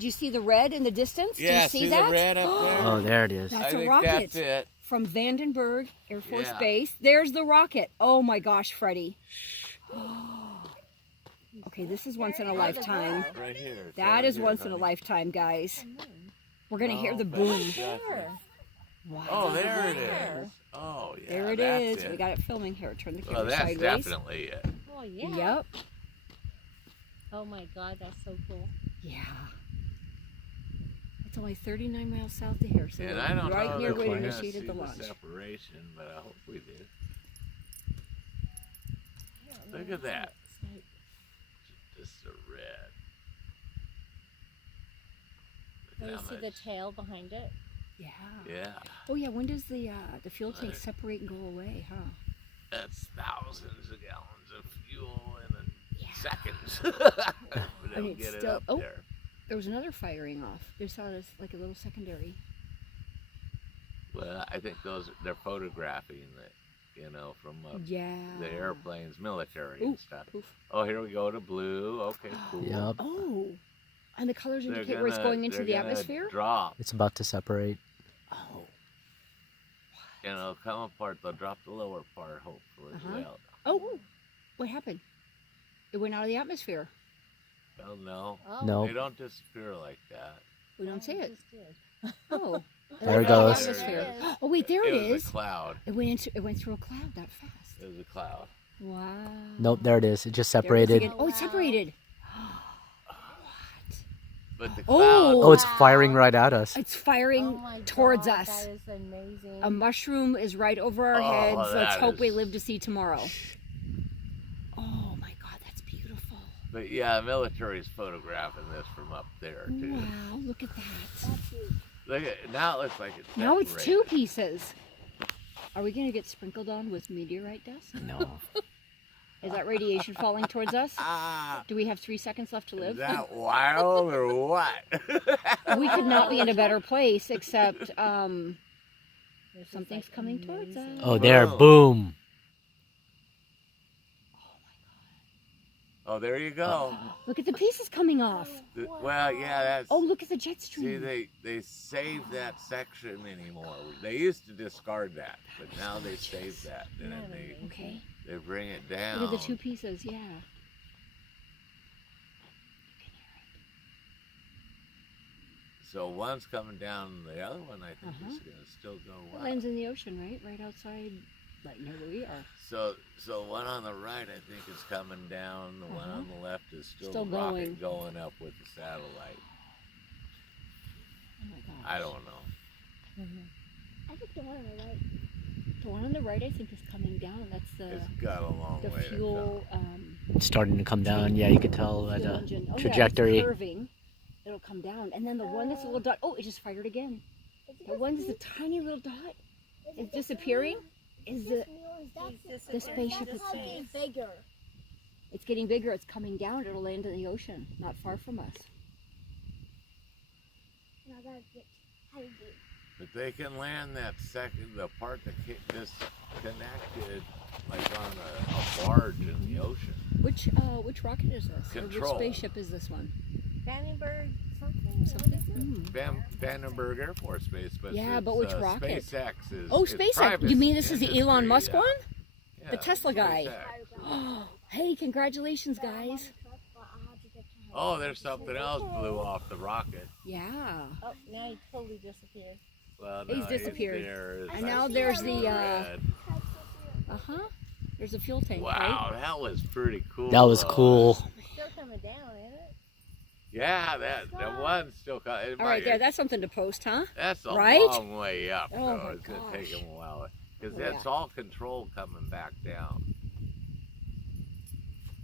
Do you see the red in the distance? Yeah, Do you see that? the red up there? Oh, there it is. That's I a think rocket that's it. from Vandenberg Air Force Yeah. Base. There's the rocket. Oh my gosh, Freddie. Okay, this is once in a lifetime. Right here. It's That right is here, once in a honey. lifetime, guys. We're gonna hear Oh, the but boom. exactly. Wow. Oh, there it is. Oh, yeah. There it that's is. It. We got it filming here. Turn the camera Well, that's sideways. definitely it. Oh, yeah. Yep. Oh, my God, that's so cool. Yeah. It's only 39 miles south of here, so And we're I don't right know near if where we're we going to see initiated the the launch. separation, but I hope we did. I don't Look know. at that. It's like- Just a red. Can you Look see how the much- tail behind it? Yeah. Yeah, Oh yeah. When does the fuel tank separate and go away? Huh? that's thousands of gallons of fuel in seconds. We And don't it's get it still- up oh. there. There was another firing off. They saw this like a little secondary. Well, I think they're photographing the, from Yeah. the airplanes, military Ooh, and stuff. poof. Oh, here we go to blue. Okay, cool. Yep. Oh. And the colors They're indicate where it's going into they're the gonna atmosphere? Drop. It's about to separate. Oh. And it'll come apart. They'll drop the lower part, hopefully, as well. Oh. What happened? It went out of the atmosphere. Well, no. Oh, No. They don't disappear like that. We don't see it. just did. Oh. There it went out of goes. the atmosphere. There it is. Oh wait, there it It was is. a cloud. It went through a cloud that fast. It was a cloud. Wow. Nope, there it is. It just There it is separated. again. Oh, it's Wow. separated. But the Oh. cloud. Oh, it's firing right at us. It's firing Oh my towards God, us. That is amazing. A mushroom is right over our Oh, heads. Let's that hope we is- live to see tomorrow. Oh my God, that's beautiful. But yeah, the military's photographing this from up there too. Wow, look at that. That's huge. Look at now. It looks like it's Now it's two separated. pieces. Are we going to get sprinkled on with meteorite dust? No. Is that radiation falling towards us? Ah, Do we have 3 seconds left to is live? that wild or what? We could not be in a better place except This is, something's like, coming towards us. amazing. Oh, there. Boom. Boom. Oh, there you go. Look at the pieces coming off. Well, yeah, that's. Oh, look at the jet See, stream. they save that section anymore. They used to discard that, but now they save that, and then Okay. they bring it down. Look at the two pieces, yeah. So one's coming down, and the other one I think is going to still go It well. lands in the ocean, right? Right outside, right near where we are. So one on the right I think is coming down. The one on the left is still, Still the rocket going up with the satellite. Oh my gosh. I don't know. I think the one on the right. The one on the right, I think, is coming down. That's It's got a long the way to go. fuel. It's starting to come down. Yeah, you can tell by fuel the engine. Oh, trajectory. Yeah, it's curving. It'll come down, and then the one that's a little dot. Oh, it just fired again. The one that's a tiny little dot. It's disappearing. Is the spaceship itself? Bigger. It's getting bigger. It's coming down. It'll land in the ocean, not far from us. Now I gotta get heavy. But they can land that the part that disconnected, like on a barge in the ocean. Which rocket is this? Or Control. which spaceship is this one? Vandenberg something. Something. Vandenberg Air Force Base, but Yeah, it's, but which rocket? SpaceX is. Oh, it's SpaceX. private You mean this is the industry, Elon Musk yeah. one? Yeah, The Tesla guy. SpaceX. Hey, congratulations, guys. Oh, there's something else blew off the rocket. Yeah. Oh, now he totally disappeared. Well, He's no, disappeared. there is And now that there's the, red. There's a fuel tank, Wow, right? that was pretty cool. That was though. cool. It's still coming down, isn't it? Yeah, that one's still coming. All right, there. That's something to post, huh? That's a right? long way up, Oh though. my It's going to take gosh. them a while. Because Oh, yeah. that's all control coming back down.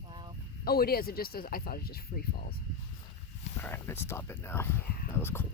Wow. Oh, it is. It just does. I thought it just free falls. All right, let's stop it now. That was cool.